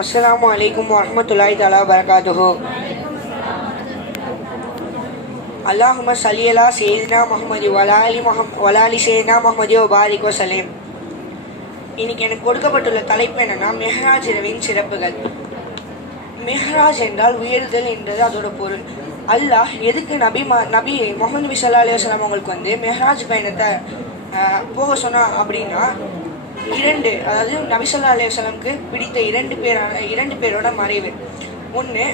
अस्सलामु अलैकुम वरहमतुल्लाहि तआला वबरकातुहू। अल्लाहुम्मा सल्लि अला सय्यिदिना முஹம்மதி வலாலி சையதினா முஹம்மதி வபாரிக் வஸல்லிம். இன்னைக்கு எனக்கு கொடுக்கப்பட்டுள்ள தலைப்பு என்னன்னா, மெஹராஜ் இரவின் சிறப்புகள். மெஹராஜ் என்றால் உயர்தல் என்றது அதோட பொருள். அல்லாஹ் எதுக்கு நபி முஹம்மது நபி ஸல்லல்லாஹு அலைஹி வஸல்லம் அவங்களுக்கு மெஹராஜ் பயணத்தை போக சொன்னா அப்படின்னா, அதாவது நபி ஸல்லல்லாஹு அலைஹி வஸல்லம்க்கு பிடித்த இரண்டு பேரோட மறைவு. ஒன்று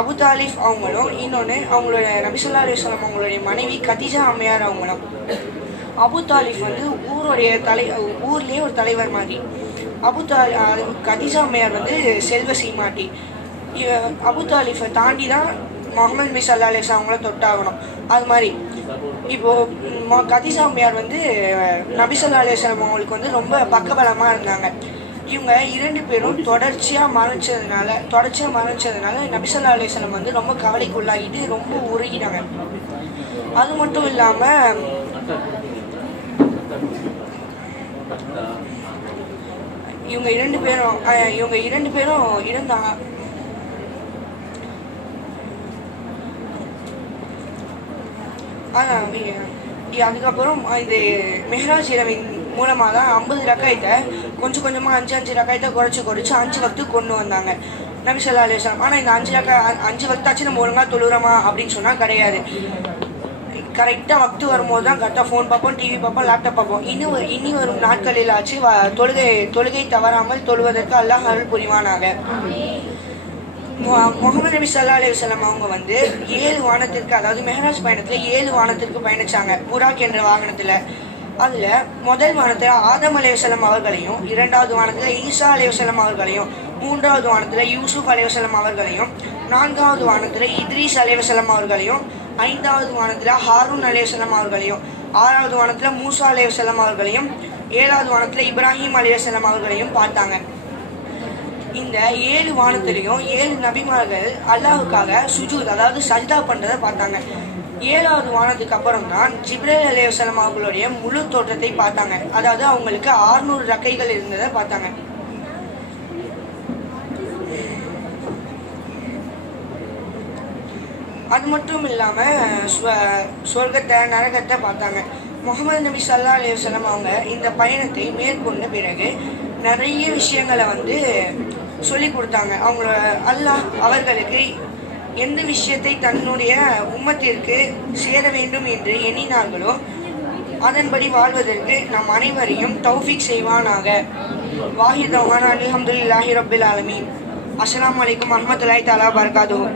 அபு தாலிப் அவங்களும், இன்னொன்று அவங்களோட நபி ஸல்லல்லாஹு அலைஹி வஸல்லம் அவங்களுடைய மனைவி கதீஜா அம்மையார் அவங்களும். அபு தாலிப் ஊர்லேயே ஒரு தலைவர் மாதிரி. கதீஜா அம்மையார் செல்வ சீமாட்டி. அபு தாலிஃபை தாண்டி தான் முஹம்மது நபி ஸல்லல்லாஹு அலைஹி வஸல்லம் அவங்கள தொட்டாகணும். அது மாதிரி இப்போது கதீஜா அம்மையார் நபி ஸல்லல்லாஹு அலைஹி வஸல்லம் அவங்களுக்கு ரொம்ப பக்கபலமாக இருந்தாங்க. இவங்க இரண்டு பேரும் தொடர்ச்சியாக மறைச்சதுனால நபி ஸல்லல்லாஹு அலைஹி வஸல்லம் ரொம்ப கவலைக்குள்ளாகிட்டு ரொம்ப உருகினாங்க. அது மட்டும் இல்லாமல் இவங்க இரண்டு பேரும் இருந்தாங்க. அதுக்கப்புறம் இது மெஹராஜ் இரவின் மூலமாக தான் 50 ரக்காயத்தை கொஞ்சம் கொஞ்சமாக 5 ரக்காயத்தை குறைச்சி 5 வக்துக்கு கொண்டு வந்தாங்க நபி ஸல்லல்லாஹு அலைஹி வஸல்லம். ஆனால் இந்த 5 வக்தாச்சும் நம்ம ஒழுங்காக தொழுகிறோமா அப்படின்னு சொன்னால் கிடையாது. கரெக்டாக வக்து வரும்போது தான் கரெக்டாக ஃபோன் பார்ப்போம், டிவி பார்ப்போம், லேப்டாப் பார்ப்போம். இனி வரும் நாட்களில் ஆச்சு தொழுகை தவறாமல் தொழுவதற்கு அல்லாஹ் அருள் புரிவானாக. முஹம்மது நபி ஸல்லல்லாஹு அலைஹி வஸல்லம் அவங்க 7 வானத்திற்கு, அதாவது மெஹராஜ் பயணத்தில் 7 வானத்திற்கு பயணிச்சாங்க புராக் என்ற வாகனத்தில். அதில் முதல் வானத்தில் ஆதம் அலைஹிஸ்ஸலாம் அவர்களையும், 2வது வானத்தில் ஈசா அலைஹிஸ்ஸலாம் அவர்களையும், 3வது வானத்தில் யூசுப் அலைஹிஸ்ஸலாம் அவர்களையும், 4வது வானத்தில் இத்ரீஸ் அலைஹிஸ்ஸலாம் அவர்களையும், 5வது வானத்தில் ஹாரூன் அலைஹிஸ்ஸலாம் அவர்களையும், 6வது வானத்தில் மூசா அலைஹிஸ்ஸலாம் அவர்களையும், 7வது வானத்தில் இப்ராஹிம் அலைஹிஸ்ஸலாம் அவர்களையும் பார்த்தாங்க. இந்த 7 வானத்திலையும் 7 நபிமார்கள் அல்லாஹுக்காக சுஜூத், அதாவது சஜ்தா பண்ணுறதை பார்த்தாங்க. 7வது வானத்துக்கு அப்புறம் தான் ஜிப்ரீல் அலைஹிஸ்ஸலாம் அவர்களுடைய முழு தோற்றத்தை பார்த்தாங்க. அதாவது அவங்களுக்கு 600 ரக்கைகள் இருந்ததை பார்த்தாங்க. அது மட்டும் இல்லாமல் சொர்க்கத்தை நரகத்தை பார்த்தாங்க. முஹம்மது நபி ஸல்லல்லாஹு அலைஹி வஸல்லம் அவங்க இந்த பயணத்தை மேற்கொண்ட பிறகு நிறைய விஷயங்களை சொல்லி கொடுத்தாங்க. அல்லாஹ் அவர்களுக்கு எந்த விஷயத்தை தன்னுடைய உம்மத்திற்கு சேர வேண்டும் என்று எண்ணினார்களோ அதன்படி வாழ்வதற்கு நம் அனைவரையும் தௌஃபீக் செய்வானாக. வாஹித் தவானா அல்ஹம்துலில்லாஹி ரப்பில் ஆலமீன். அஸ்ஸலாமு அலைக்கும் வரஹ்மத்துல்லாஹி தஆலா வபரகாத்துஹு.